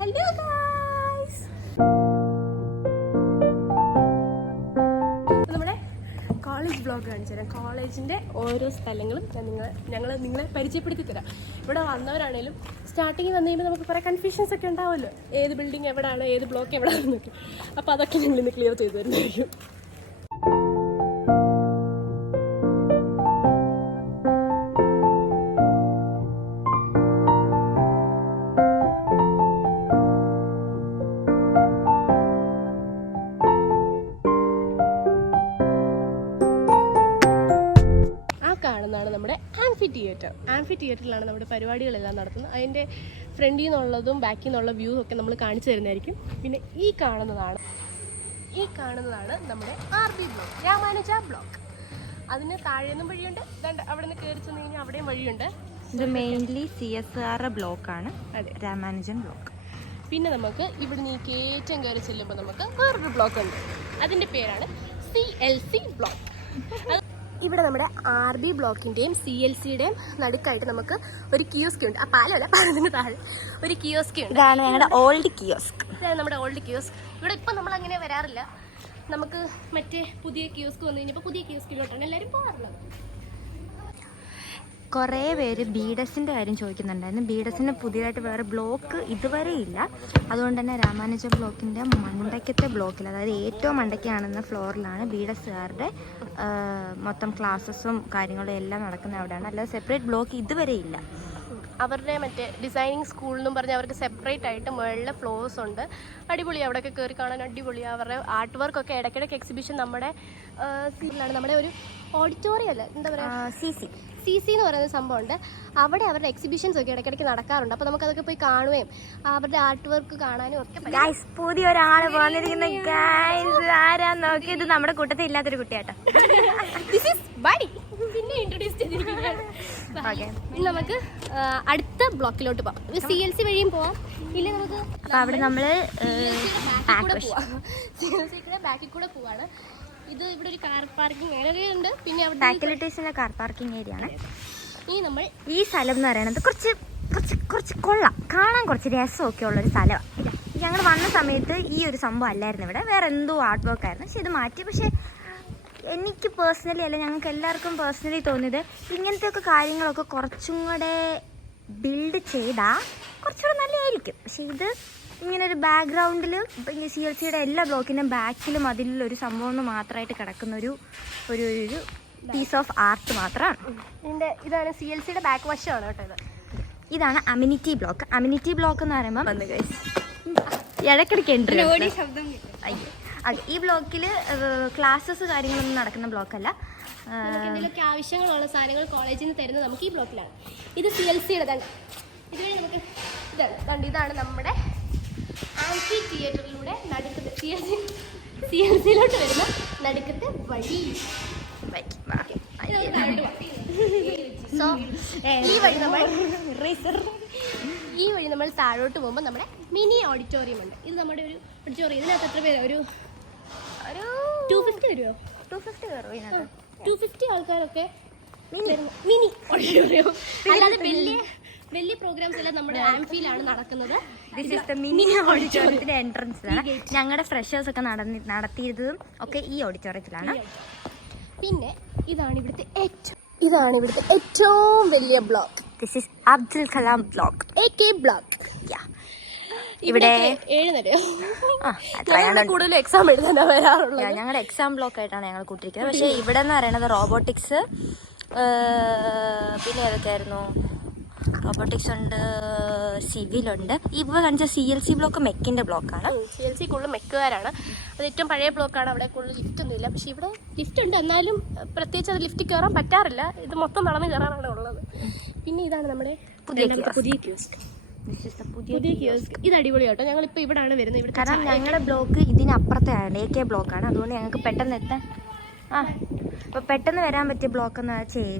Hello guys, നമ്മുടെ college vlog കാണിച്ചു തരാം. കോളേജിൻ്റെ ഓരോ സ്ഥലങ്ങളും ഞങ്ങൾ നിങ്ങളെ പരിചയപ്പെടുത്തി തരാം. ഇവിടെ വന്നവരാണേലും സ്റ്റാർട്ടിങ്ങിൽ വന്നു കഴിയുമ്പോൾ നമുക്ക് കുറേ കൺഫ്യൂഷൻസ് ഒക്കെ ഉണ്ടാവുമല്ലോ, ഏത് ബിൽഡിംഗ് എവിടെയാണ്, ഏത് ബ്ലോക്ക് എവിടെയാണെന്നൊക്കെ. അപ്പോൾ അതൊക്കെ ഞങ്ങൾ ഇന്ന് ക്ലിയർ ചെയ്തു തരുന്നതായിരിക്കും. കാണുന്നതാണ് നമ്മുടെ ആംഫി തിയേറ്ററിലാണ് നമ്മുടെ പരിപാടികളെല്ലാം നടത്തുന്നത്. അതിൻ്റെ ഫ്രണ്ടിൽ നിന്നുള്ളതും ബാക്കിൽ നിന്നുള്ള വ്യൂ ഒക്കെ നമ്മൾ കാണിച്ചു തരുന്നതായിരിക്കും. പിന്നെ ഈ കാണുന്നതാണ് നമ്മുടെ RB ബ്ലോക്ക്, രാമാനുജ ബ്ലോക്ക്. അതിന് താഴെ നിന്നും വഴിയുണ്ട്, അവിടെ നിന്ന് കയറി ചെന്ന് കഴിഞ്ഞാൽ അവിടെയും വഴിയുണ്ട്. ഇത് മെയിൻലി CSR ബ്ലോക്കാണ്, അതെ, രാമാനുജൻ ബ്ലോക്ക്. പിന്നെ നമുക്ക് ഇവിടുന്ന് ഈ കയറ്റം കയറി ചെല്ലുമ്പോൾ നമുക്ക് വേറൊരു ബ്ലോക്ക് ഉണ്ട്. അതിൻ്റെ പേരാണ് CLC ബ്ലോക്ക്. ഇവിടെ നമ്മുടെ RB ബ്ലോക്കിൻ്റെയും CLCയുടെയും നടുക്കായിട്ട് നമുക്ക് ഒരു കിയോസ്ക് ഉണ്ട്. ആ പാലത്തിന് താഴെ ഒരു കിയോസ്ക് ഉണ്ട്. ഇതാണ് ഞങ്ങളുടെ ഓൾഡ് കിയോസ്ക്. ഇതാണ് നമ്മുടെ ഓൾഡ് കിയോസ്ക്. ഇവിടെ ഇപ്പം നമ്മൾ അങ്ങനെ വരാറില്ല. നമുക്ക് മറ്റേ പുതിയ കിയോസ്ക് വന്നു കഴിഞ്ഞപ്പോൾ പുതിയ കിയോസ്കിലോട്ടാണ് എല്ലാവരും പോകാറുള്ളത്. കുറേ പേര് ബീഡസിൻ്റെ കാര്യം ചോദിക്കുന്നുണ്ടായിരുന്നു. ബീഡസിന് പുതിയതായിട്ട് വേറെ ബ്ലോക്ക് ഇതുവരെ ഇല്ല. അതുകൊണ്ട് തന്നെ രാമാനുജ ബ്ലോക്കിൻ്റെ മണ്ടയ്ക്കത്തെ ബ്ലോക്കിൽ, അതായത് ഏറ്റവും മണ്ടയ്ക്കാണെന്ന ഫ്ലോറിലാണ് ബീഡസുകാരുടെ മൊത്തം ക്ലാസ്സസും കാര്യങ്ങളും എല്ലാം നടക്കുന്നത് അവിടെയാണ്. അല്ലാതെ സെപ്പറേറ്റ് ബ്ലോക്ക് ഇതുവരെ ഇല്ല. അവരുടെ മറ്റേ ഡിസൈനിങ് സ്കൂൾ എന്നും പറഞ്ഞ് അവർക്ക് സെപ്പറേറ്റ് ആയിട്ട് മുകളിലെ ഫ്ലോർസ് ഉണ്ട്. അടിപൊളിയാണ്, അവിടെയൊക്കെ കയറി കാണാൻ അടിപൊളിയാണ്. അവരുടെ ആർട്ട് വർക്കൊക്കെ ഇടയ്ക്കിടയ്ക്ക് എക്സിബിഷൻ നമ്മുടെ നമ്മുടെ ഒരു ഓഡിറ്റോറിയം അല്ല, എന്താ പറയുക, CC എന്ന് പറയുന്ന സംഭവമുണ്ട്. അവിടെ അവരുടെ എക്സിബിഷൻസ് ഒക്കെ ഇടയ്ക്കിടയ്ക്ക് നടക്കാറുണ്ട്. അപ്പോൾ നമുക്കതൊക്കെ പോയി കാണുകയും അവരുടെ ആർട്ട് വർക്ക് കാണാനും ഒക്കെ. പുതിയ ഒരാൾ വന്നിരിക്കുന്ന ആരാന്ന് നോക്കി, ഇത് നമ്മുടെ കൂട്ടത്തിൽ ഇല്ലാത്തൊരു കുട്ടിയാട്ടോ. പിന്നെ ഇൻട്രൊഡ്യൂസ് ചെയ്തിരിക്കുകയാണ്. നമുക്ക് അടുത്ത ബ്ലോക്കിലോട്ട് പോവാം. CLC വഴിയും പോവാം, ഇല്ലേ നമുക്ക്. അപ്പോൾ അവിടെ നമ്മൾ CLCയുടെ ബാക്കിൽ കൂടെ പോവാണ്. ഇത് ഇവിടെ ഒരു കാർ പാർക്കിംഗ് ഏരിയ ഉണ്ട്. പിന്നെ ഫാക്കൽറ്റീസിലെ കാർ പാർക്കിംഗ് ഏരിയ ആണ്. നമ്മൾ ഈ സ്ഥലം എന്ന് പറയുന്നത് കുറച്ച് കൊള്ളാം, കാണാൻ കുറച്ച് രസമൊക്കെ ഉള്ളൊരു സ്ഥലമാണ്. ഞങ്ങൾ വന്ന സമയത്ത് ഈ ഒരു സംഭവം അല്ലായിരുന്നു, ഇവിടെ വേറെ എന്തോ ആർട്ട് വർക്ക് ആയിരുന്നു. പക്ഷെ ഇത് മാറ്റി. പക്ഷേ എനിക്ക് പേഴ്സണലി അല്ല, ഞങ്ങൾക്ക് എല്ലാവർക്കും പേഴ്സണലി തോന്നിയത് ഇങ്ങനത്തെയൊക്കെ കാര്യങ്ങളൊക്കെ കുറച്ചും കൂടെ ബിൽഡ് ചെയ്താൽ കുറച്ചുകൂടെ നല്ലതായിരിക്കും. പക്ഷേ ഇത് ഇങ്ങനൊരു ബാക്ക്ഗ്രൗണ്ടിൽ CLCയുടെ എല്ലാ ബ്ലോക്കിൻ്റെയും ബാക്കിലും അതിലൊരു സംഭവം മാത്രമായിട്ട് കിടക്കുന്ന ഒരു പീസ് ഓഫ് ആർട്ട് മാത്രമാണ്. ഇതാണ് CLCയുടെ ബാക്ക് വശമാണ് കേട്ടോ. ഇതാണ് അമ്യൂണിറ്റി ബ്ലോക്ക്. അമ്യൂണിറ്റി ബ്ലോക്ക് എന്ന് പറയുമ്പോൾ ഇടയ്ക്കിടയ്ക്ക് എൻട്രി അതെ. ഈ ബ്ലോക്കിൽ ക്ലാസ്സസ് കാര്യങ്ങളൊന്നും നടക്കുന്ന ബ്ലോക്കല്ല. എന്തെങ്കിലുമൊക്കെ ആവശ്യങ്ങളുള്ള സാധനങ്ങൾ കോളേജിൽ നിന്ന് തരുന്നത് നമുക്ക് ഈ ബ്ലോക്കിലാണ്. ഇത് CLCയുടെ ഇതുവഴി നമുക്ക് ഇതാണ് നമ്മുടെ ആംഫി തിയേറ്ററിലൂടെ നടുക്കത്തെ CLCയിലോട്ട് വരുന്ന നടുക്കത്തെ വഴി. സോ ഈ വഴി നമ്മൾ താഴോട്ട് പോകുമ്പോൾ നമ്മുടെ മിനി ഓഡിറ്റോറിയം ഉണ്ട്. ഇത് നമ്മുടെ ഒരു ഓഡിറ്റോറിയം. ഇതിനകത്ത് എത്ര പേര്? ഒരു 250 വരുമോ? 250 കയറുമോ ഇതിനകത്ത്? 250 ആൾക്കാരൊക്കെ മിനി ഓഡിറ്റോറിയം. അല്ലാതെ വലിയ പ്രോഗ്രാംസ് എല്ലാം നമ്മുടെ ആംഫിയിലാണ് നടക്കുന്നത്. ദിസ് ഈസ് ദ മിനി ഓഡിറ്റോറിയത്തിന്റെ എൻട്രൻസിലാണ്. ഞങ്ങളുടെ ഫ്രഷേഴ്സ് ഒക്കെ നടത്തിയതും ഒക്കെ ഈ ഓഡിറ്റോറിയത്തിലാണ്. പിന്നെ ഇതാണ് ഇവിടുത്തെ ഏറ്റവും വലിയ block. This is Abdul Kalam block, AK block. ഇവിടെ 7 നിലയോ കൂടുതൽ എക്സാം എഴുതാനാ വരാറുള്ളത്. ഞങ്ങളുടെ എക്സാം ബ്ലോക്ക് ആയിട്ടാണ് ഞങ്ങൾ കൂട്ടിരിക്കുന്നത്. പക്ഷേ ഇവിടെ എന്ന് പറയുന്നത് റോബോട്ടിക്സ്, പിന്നെ ഏതൊക്കെയായിരുന്നു, റോബോട്ടിക്സ് ഉണ്ട്, സിവിലുണ്ട്. ഇപ്പോൾ കാണിച്ച CLC ബ്ലോക്ക് മെക്കിൻ്റെ ബ്ലോക്കാണ്. CLC കൂടുതൽ മെക്കുകാരാണ്. അത് ഏറ്റവും പഴയ ബ്ലോക്കാണ്. അവിടെ കൂടുതൽ ലിഫ്റ്റ് ഒന്നും ഇല്ല. പക്ഷേ ഇവിടെ ലിഫ്റ്റ് ഉണ്ട്, എന്നാലും പ്രത്യേകിച്ച് അത് ലിഫ്റ്റ് കയറാൻ പറ്റാറില്ല. ഇത് മൊത്തം നടന്ന് കയറാനാണ് ഉള്ളത്. പിന്നെ ഇതാണ് നമ്മുടെ പുതിയ കിയോസ്ക്. ഇത് അടിപൊളിയാട്ടോ. ഞങ്ങളിപ്പോൾ ഇവിടെയാണ് വരുന്നത്. ഇവിടെ കാരണം ഞങ്ങളുടെ ബ്ലോക്ക് ഇതിനപ്പുറത്തെയാണ്, AK ബ്ലോക്കാണ്. അതുകൊണ്ട് ഞങ്ങൾക്ക് പെട്ടെന്ന് എത്താൻ അപ്പോൾ പെട്ടെന്ന് വരാൻ പറ്റിയ ബ്ലോക്ക് എന്ന് വെച്ചാൽ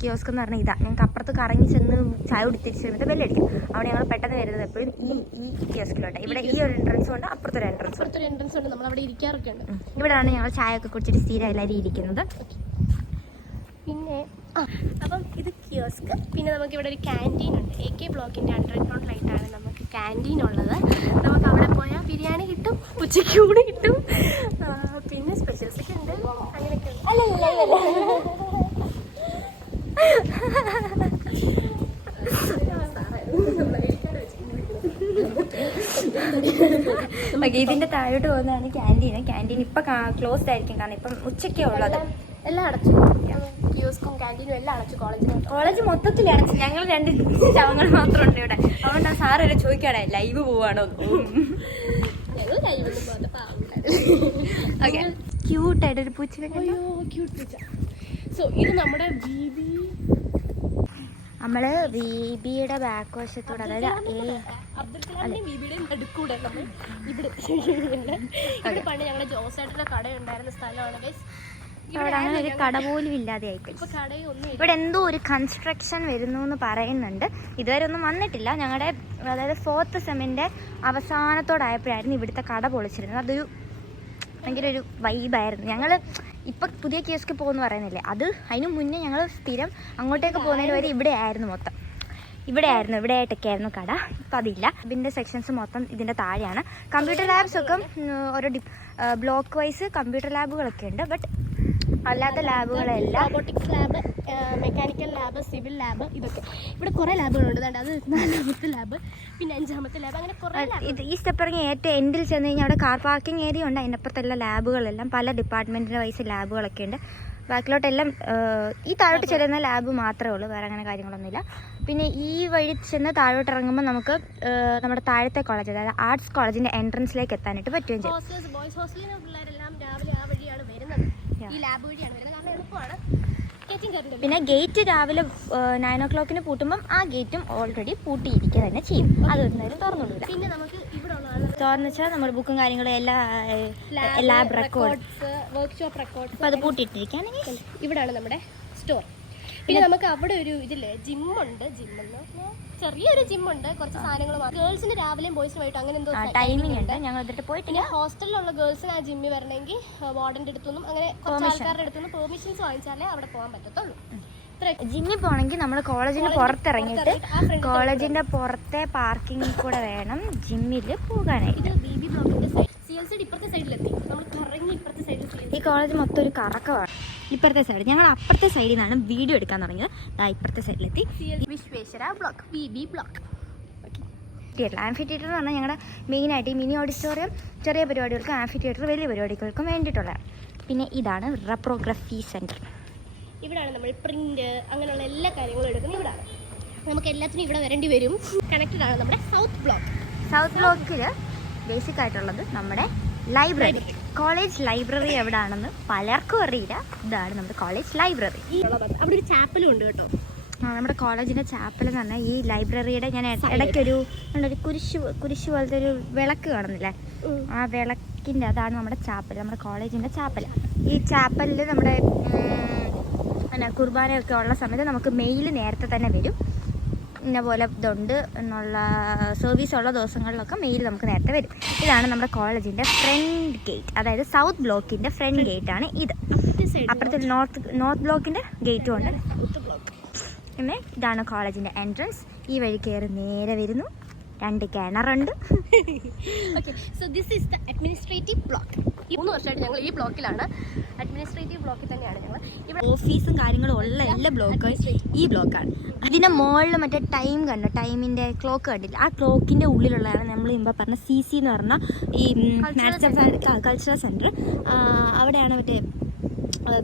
കിയോസ്ക് എന്ന് പറഞ്ഞാൽ ഇതാണ്. ഞങ്ങൾക്ക് അപ്പുറത്ത് കറങ്ങി ചെന്ന് ചായ കുടിച്ചിരിച്ച് വരുന്നത് ബെല്ലടിക്കും. അവിടെ ഞങ്ങൾ പെട്ടെന്ന് വരുന്നത് എപ്പോഴും ഈ കിയോസ്കിലോട്ട്. ഇവിടെ ഈ ഒരു എൻട്രൻസ് ഉണ്ട്, അപ്പുറത്തൊരു എൻട്രൻസ് ഉണ്ട്. നമ്മൾ അവിടെ ഇരിക്കാറൊക്കെ ഉണ്ട്. ഇവിടെയാണ് ഞങ്ങൾ ചായ ഒക്കെ കുടിച്ചിട്ട് സ്ഥിരം എല്ലാവരും ഇരിക്കുന്നത്. പിന്നെ അപ്പം ഇത് കിയോസ്ക്. പിന്നെ നമുക്ക് ഇവിടെ ഒരു ക്യാൻറ്റീൻ ഉണ്ട്. AK ബ്ലോക്കിൻ്റെ അണ്ടർഗ്രൗണ്ടിലായിട്ടാണ് നമുക്ക് ക്യാൻറ്റീൻ ഉള്ളത്. ഉച്ചയ്ക്ക് ഊണ് കിട്ടും, പിന്നെ സ്പെഷ്യൽസ് ഒക്കെ ഉണ്ട്, അങ്ങനെയൊക്കെ. ഓക്കെ, ഇതിന്റെ താഴോട്ട് പോകുന്നതാണ് ക്യാൻറ്റീൻ. ക്യാൻറ്റീൻ ഇപ്പൊ ക്ലോസ്ഡ് ആയിരിക്കും, കാരണം ഇപ്പം ഉച്ചയ്ക്കേ ഉള്ളത്. എല്ലാം അടച്ചു, കിയോസ്കും ക്യാൻറ്റീനും എല്ലാം അടച്ചു. കോളേജ് മൊത്തത്തിൽ അടച്ചു. ഞങ്ങൾ 2 ശവങ്ങൾ മാത്രമുണ്ട് ഇവിടെ. അതുകൊണ്ട് സാറ് വരെ ചോദിക്കാണേ ലൈവ് പോവാണോ. ഓക്കെ, ക്യൂട്ടായിട്ടൊരു പൂച്ചനെ. സോ ഇത് നമ്മുടെ നമ്മള് ബീബിയുടെ ബാക്ക് വശത്തോടെ, അതായത് അബ്ദുൽ കലാമിന്റെ ബീബിയുടെ നടുക്കൂടെ നമ്മൾ ഇവിടെ പണ്ട് ഞങ്ങളുടെ ജോസേട്ടന്റെ കട ഉണ്ടായിരുന്ന സ്ഥലമാണ് ഗൈസ്. ഇവിടെ അങ്ങനെ ഒരു കട പോലും ഇല്ലാതെ ആയിപ്പോയി. ഇവിടെ എന്തോ ഒരു കൺസ്ട്രക്ഷൻ വരുന്നു എന്ന് പറയുന്നുണ്ട്. ഇതുവരെ ഒന്നും വന്നിട്ടില്ല. ഞങ്ങളുടെ അതായത് 4th സെമ്മിന്റെ അവസാനത്തോടായപ്പോഴായിരുന്നു ഇവിടുത്തെ കട പൊളിച്ചിരുന്നത്. അതൊരു ഭയങ്കര ഒരു വൈബായിരുന്നു. ഞങ്ങൾ ഇപ്പം പുതിയ കിയോസ്ക് പോകുമെന്ന് പറയുന്നില്ലേ, അതിന് മുന്നേ ഞങ്ങൾ സ്ഥിരം അങ്ങോട്ടേക്ക് പോകുന്നതിന് വരെ ഇവിടെ ആയിരുന്നു മൊത്തം. ഇവിടെ ആയിട്ടൊക്കെ ആയിരുന്നു കട. ഇപ്പം അതില്ല. ഇതിൻ്റെ സെക്ഷൻസ് മൊത്തം ഇതിൻ്റെ താഴെയാണ്. കമ്പ്യൂട്ടർ ലാബ്സ് ഒക്കെ ഓരോ ബ്ലോക്ക് വൈസ് കമ്പ്യൂട്ടർ ലാബുകളൊക്കെ ഉണ്ട്. ബട്ട് അല്ലാത്ത ലാബുകളെല്ലാം robotics lab, mechanical lab, civil lab, ഇതൊക്കെ ഇവിടെ കുറേ ലാബുകളുണ്ട്. അത് 4ാമത്തെ ലാബ്, പിന്നെ 5ാമത്തെ ലാബ്, അങ്ങനെ കുറേ. ഈ സ്റ്റെപ്പ് ഇറങ്ങി ഏറ്റവും എൻഡിൽ ചെന്ന് കഴിഞ്ഞാൽ അവിടെ കാർ പാർക്കിംഗ് ഏരിയ ഉണ്ട്. അതിനപ്പുറത്തുള്ള ലാബുകളെല്ലാം പല ഡിപ്പാർട്ട്മെൻറ്റിൻ്റെ വൈസ് ലാബുകളൊക്കെ ഉണ്ട്. ബാക്കിലോട്ടെല്ലാം ഈ താഴോട്ട് ചെല്ലുന്ന ലാബ് മാത്രമേ ഉള്ളൂ, വേറെ അങ്ങനെ കാര്യങ്ങളൊന്നുമില്ല. പിന്നെ ഈ വഴി ചെന്ന് താഴോട്ട് ഇറങ്ങുമ്പോൾ നമുക്ക് നമ്മുടെ താഴത്തെ കോളേജ്, അതായത് ആർട്സ് കോളേജിൻ്റെ എൻട്രൻസിലേക്ക് എത്താനായിട്ട് പറ്റുകയും ചെയ്യും. ബോയ്സ് ഹോസ്റ്റലിലെ പിള്ളേരെല്ലാം രാവിലെ ആ വഴിയാണ് വരുന്നത്, ഈ ലാബ് വഴിയാണ് വരുന്നത്, കാരണം എളുപ്പമാണ്. പിന്നെ ഗേറ്റ് രാവിലെ 9 o'clock പൂട്ടുമ്പം ആ ഗേറ്റും ഓൾറെഡി പൂട്ടിയിരിക്കുക തന്നെ ചെയ്യും. അതൊന്നും തുറന്നുകൊണ്ടില്ല. പിന്നെ നമുക്ക് ഇവിടെ തുറന്നു വെച്ചാൽ നമ്മുടെ ബുക്കും കാര്യങ്ങളും എല്ലാ ലാബ് റെക്കോർഡ്സ്, വർക്ക്ഷോപ്പ് റെക്കോർഡ്സ്, അപ്പോൾ അത് പൂട്ടിയിട്ടിരിക്കുകയാണെങ്കിൽ ഇവിടെയാണ് നമ്മുടെ സ്റ്റോർ. പിന്നെ നമുക്ക് അവിടെ ഒരു ഇതില്ലേ ജിമ്മുണ്ട്. ജിമ്മെന്ന് ചെറിയൊരു ജിമ്മുണ്ട്, കുറച്ച് സാധനങ്ങൾ. ഗേൾസിന് രാവിലെയും ബോയ്സിന് വൈകിട്ട് അങ്ങനെ എന്തോ ടൈമിംഗ് ഉണ്ട്. ഞങ്ങൾ എന്നിട്ട് പോയിട്ടില്ല. ഹോസ്റ്റലിലുള്ള ഗേൾസിന് ആ ജിമ്മിൽ വരണമെങ്കിൽ വാർഡന്റെ അടുത്തുനിന്നും അങ്ങനെ കുറച്ച് ആൾക്കാരുടെ അടുത്തുനിന്ന് പെർമിഷൻസ് വാങ്ങിച്ചാലേ അവിടെ പോകാൻ പറ്റത്തുള്ളൂ. ജിമ്മിൽ പോകണമെങ്കിൽ നമ്മൾ കോളേജിന് പുറത്തിറങ്ങിയിട്ട് കോളേജിന്റെ പുറത്തെ പാർക്കിങ്ങിൽ കൂടെ വേണം ജിമ്മിൽ പോകാനായിട്ട്. ബിബി ബ്ലോക്കിന്റെ സൈഡ്, CLCD ഇപ്പുറത്തെ സൈഡിലെത്തി. നമ്മൾ കറങ്ങി ഇപ്പുറത്തെ സൈഡിൽ. ഈ കോളേജ് മൊത്തം ഒരു കറക്കമാണ്. ഇപ്പുറത്തെ സൈഡ്, ഞങ്ങൾ അപ്പുറത്തെ സൈഡിൽ നിന്നാണ് വീഡിയോ എടുക്കാൻ തുടങ്ങിയത്. ഇപ്പുറത്തെ സൈഡിലെത്തി. Visweswara block, BB block. Theatre, amphi theatre എന്ന് പറഞ്ഞാൽ ഞങ്ങളുടെ മെയിനായിട്ട് ഈ മിനി ഓഡിറ്റോറിയം ചെറിയ പരിപാടികൾക്കും ആംഫി തിയേറ്റർ വലിയ പരിപാടികൾക്കും വേണ്ടിയിട്ടുള്ളതാണ്. പിന്നെ ഇതാണ് റെപ്രോഗ്രഫി സെൻറ്റർ. ഇവിടെയാണ് നമ്മൾ പ്രിന്റ് അങ്ങനെയുള്ള എല്ലാ കാര്യങ്ങളും എടുക്കുന്നത്. ഇവിടെയാണ് നമുക്ക് എല്ലാത്തിനും ഇവിടെ വരേണ്ടി വരും. കണക്റ്റഡ് ആണ് നമ്മുടെ സൗത്ത് ബ്ലോക്കിൽ ബേസിക് ആയിട്ടുള്ളത് നമ്മുടെ ലൈബ്രറി. കോളേജ് ലൈബ്രറി എവിടെയാണെന്ന് പലർക്കും അറിയില്ല. ഇതാണ് നമ്മുടെ കോളേജ് ലൈബ്രറി. അവിടെ ഒരു ചാപ്പലും ഉണ്ട് കേട്ടോ. നമ്മുടെ കോളേജിൻ്റെ ചാപ്പൽ എന്ന് പറഞ്ഞാൽ ഈ ലൈബ്രറിയുടെ ഞാൻ ഇടയ്ക്കൊരു കുരിശ് പോലത്തെ ഒരു വിളക്ക് കാണുന്നില്ലേ, ആ വിളക്കിൻ്റെ അതാണ് നമ്മുടെ ചാപ്പൽ, നമ്മുടെ കോളേജിൻ്റെ ചാപ്പൽ. ഈ ചാപ്പലിൽ നമ്മുടെ കുർബാനയൊക്കെ ഉള്ള സമയത്ത് നമുക്ക് മെയിൽ നേരത്തെ തന്നെ വരും. ഇന്ന പോലെ ഇതുണ്ട് എന്നുള്ള സർവീസ് ഉള്ള ദിവസങ്ങളിലൊക്കെ മെയിൽ നമുക്ക് നേരത്തെ വരും. ഇതാണ് നമ്മുടെ കോളേജിൻ്റെ ഫ്രണ്ട് ഗേറ്റ്, അതായത് സൗത്ത് ബ്ലോക്കിൻ്റെ ഫ്രണ്ട് ഗേറ്റ് ആണ് ഇത്. അപ്പുറത്തെ നോർത്ത് ബ്ലോക്കിൻ്റെ ഗേറ്റും ഉണ്ട്. പിന്നെ ഇതാണ് കോളേജിൻ്റെ എൻട്രൻസ്. ഈ വഴി കയറി നേരെ വരുന്നു. 2 കിണറുണ്ട്. Okay, so this is the administrative block. 3 വർഷമായിട്ട് ഞങ്ങൾ ഈ ബ്ലോക്കിലാണ്, അഡ്മിനിസ്ട്രേറ്റീവ് ബ്ലോക്കിൽ തന്നെയാണ് ഞങ്ങൾ. ഇവിടെ ഓഫീസും കാര്യങ്ങളും ഉള്ള എല്ലാ ബ്ലോക്കും ഈ ബ്ലോക്കാണ്. ഇതിൻ്റെ മുകളിൽ മറ്റേ ടൈം കണ്ടോ, ടൈമിൻ്റെ ക്ലോക്ക് കണ്ടില്ല, ആ ക്ലോക്കിൻ്റെ ഉള്ളിലുള്ളതാണ് നമ്മൾ മുമ്പ് പറഞ്ഞ CC എന്ന് പറഞ്ഞ ഈ കൾച്ചറൽ സെൻറ്റർ. അവിടെയാണ് മറ്റേ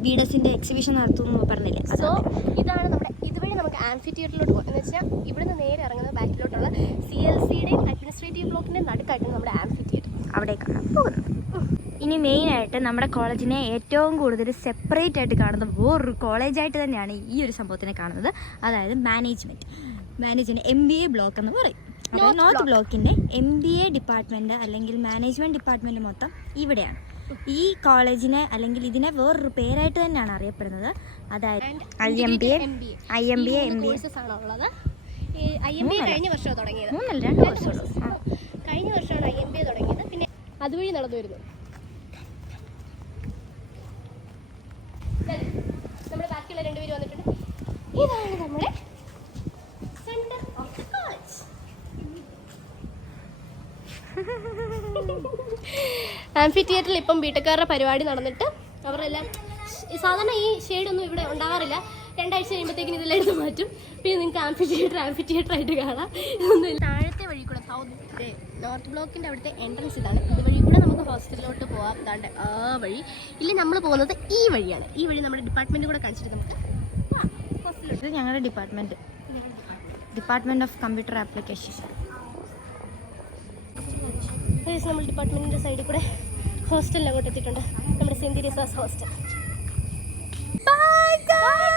ബീഡസിൻ്റെ എക്സിബിഷൻ നടത്തുമെന്ന് പറഞ്ഞില്ലേ. സോ ഇതാണ് നമ്മുടെ ഇതുവഴി നമുക്ക് ആംഫി തിയേറ്ററിലോട്ട് പോകാം. എന്ന് വെച്ചാൽ ഇവിടുന്ന് നേരെ ഇറങ്ങുന്ന ബാക്കിലോട്ടുള്ള CLCയുടെയും അഡ്മിനിസ്ട്രേറ്റീവ് ബ്ലോക്കിൻ്റെ നടുക്കായിട്ട് നമ്മുടെ ആംഫി തിയേറ്റർ, അവിടേക്കാണ് പോകുന്നത്. ഇനി മെയിനായിട്ട് നമ്മുടെ കോളേജിനെ ഏറ്റവും കൂടുതൽ സെപ്പറേറ്റ് ആയിട്ട് കാണുന്നത് വേറൊരു കോളേജായിട്ട് തന്നെയാണ് ഈ ഒരു സംഭവത്തിനെ കാണുന്നത്. അതായത് മാനേജ്മെൻറ്റ് MBA ബ്ലോക്ക് എന്ന് പറയും. അപ്പോൾ നോർത്ത് ബ്ലോക്കിൻ്റെ MBA ഡിപ്പാർട്ട്മെൻറ്റ് അല്ലെങ്കിൽ മാനേജ്മെൻറ്റ് ഡിപ്പാർട്ട്മെൻറ്റ് മൊത്തം ഇവിടെയാണ്. ഈ കോളേജിനെ അല്ലെങ്കിൽ ഇതിനെ വേറൊരു പേരായിട്ട് തന്നെയാണ് അറിയപ്പെടുന്നത്. അതായത് IMBA കോഴ്സസ് ആണ് ഉള്ളത്. IMBA കഴിഞ്ഞ വർഷമാണ് തുടങ്ങിയത്. 2 വർഷമുള്ളൂ. കഴിഞ്ഞ വർഷമാണ് IMBA തുടങ്ങിയത്. പിന്നെ അതുവഴി നടന്നു വരുന്നു. നമ്മുടെ ബാക്കിയുള്ള 2 പേര് വന്നിട്ടുണ്ട്. ഇതാണ് നമ്മുടെ centre of the college. Amphi തിയേറ്ററിൽ ഇപ്പം ബിടെക്കാരുടെ പരിപാടി നടന്നിട്ട് അവരെല്ലാം സാധാരണ ഈ ഷെയ്ഡൊന്നും ഇവിടെ ഉണ്ടാകാറില്ല. 2 ആഴ്ച കഴിയുമ്പോഴത്തേക്കും ഇതെല്ലാം എടുത്ത് മാറ്റും. പിന്നെ നിങ്ങൾക്ക് ആംഫി തിയേറ്റർ ആയിട്ട് കാണാം. ഇതൊന്നും താഴത്തെ വഴി കൂടെ നോർത്ത് ബ്ലോക്കിൻ്റെ അവിടുത്തെ എൻട്രൻസ് ഇതാണ്. ഇതുവഴി കൂടെ നമുക്ക് ഹോസ്റ്റലിലോട്ട് പോകാം. അതാണ്ട് ആ വഴി. ഇല്ല, നമ്മൾ പോകുന്നത് ഈ വഴിയാണ്. ഈ വഴി നമ്മുടെ ഡിപ്പാർട്ട്മെൻറ്റ് കൂടെ കാണിച്ചിട്ട് നമുക്ക് ഹോസ്റ്റലിലോട്ട്. ഇത് ഞങ്ങളുടെ ഡിപ്പാർട്ട്മെൻറ്റ് ഓഫ് കമ്പ്യൂട്ടർ ആപ്ലിക്കേഷൻ. നമ്മൾ ഡിപ്പാർട്ട്മെൻറ്റിൻ്റെ സൈഡിൽ കൂടെ ഹോസ്റ്റലിൽ അങ്ങോട്ട് എത്തിയിട്ടുണ്ട്. നമ്മുടെ saint Teresa's hostel. Bye guys.